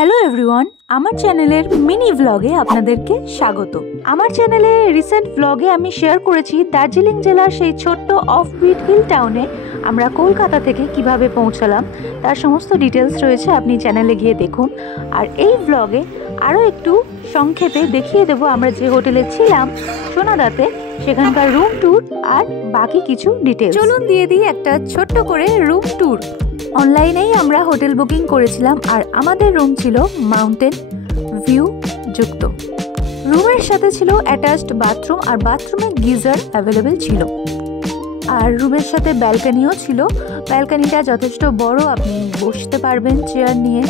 Hello everyone, আমার চ্যানেলের mini ভ্লগে আপনাদেরকে স্বাগত। আমার চ্যানেলে রিসেন্ট ভ্লগে আমি শেয়ার করেছি দার্জিলিং জেলার সেই ছোট্ট অফবিট হিল টাউনে আমরা কলকাতা থেকে কিভাবে পৌঁছালাম তার সমস্ত ডিটেলস রয়েছে, আপনি চ্যানেলে গিয়ে দেখুন। আর এই ভ্লগে আরও একটু সংক্ষেপে দেখিয়ে দেবো আমরা যে হোটেলে ছিলাম সোনাদাতে, সেখানকার রুম ট্যুর আর বাকি কিছু ডিটেলস। চলুন দিয়ে দিই একটা ছোট্ট করে রুম ট্যুর। অনলাইনেই আমরা হোটেল বুকিং করেছিলাম আর আমাদের রুম ছিল মাউন্টেন ভিউ যুক্ত। রুমের সাথে ছিল অ্যাটাচড বাথরুম আর বাথরুমে গিজার অ্যাভেলেবেল ছিল। আর রুমের সাথে ব্যালকনিও ছিল। ব্যালকনিটা যথেষ্ট বড়, আপনি বসতে পারবেন চেয়ার নিয়ে।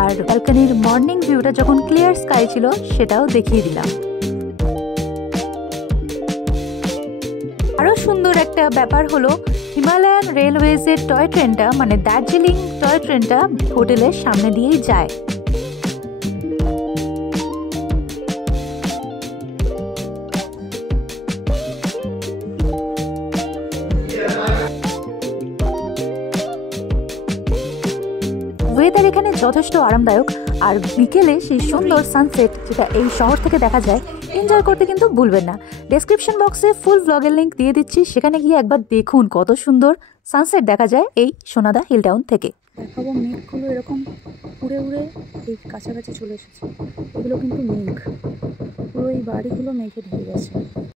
আর ব্যালকনির মর্নিং ভিউটা যখন ক্লিয়ার স্কাই ছিল সেটাও দেখিয়ে দিলাম। আরও সুন্দর একটা ব্যাপার হলো হিমালয়ান রেলওয়েজের টয় ট্রেনটা, মানে দার্জিলিং টয় ট্রেনটা হোটেলের সামনে দিয়েই যায়। ওয়েদার এখানে যথেষ্ট আরামদায়ক আর বিকেলে সেই সুন্দর সানসেট যেটা এই শহর থেকে দেখা যায়, এনজয় করতে কিন্তু ভুলবেন না। ডেসক্রিপশন বক্সে ফুল ব্লগের লিঙ্ক দিয়ে দিচ্ছি, সেখানে গিয়ে একবার দেখুন কত সুন্দর সানসেট দেখা যায় এই সোনাদা হিল টাউন থেকে। দেখাবো মেঘগুলো এরকম উড়ে উড়ে এই কাছাকাছি চলে এসেছে। এগুলো কিন্তু মেঘ, পুরো এই বাড়িগুলো মেঘে ঢেকে গেছে।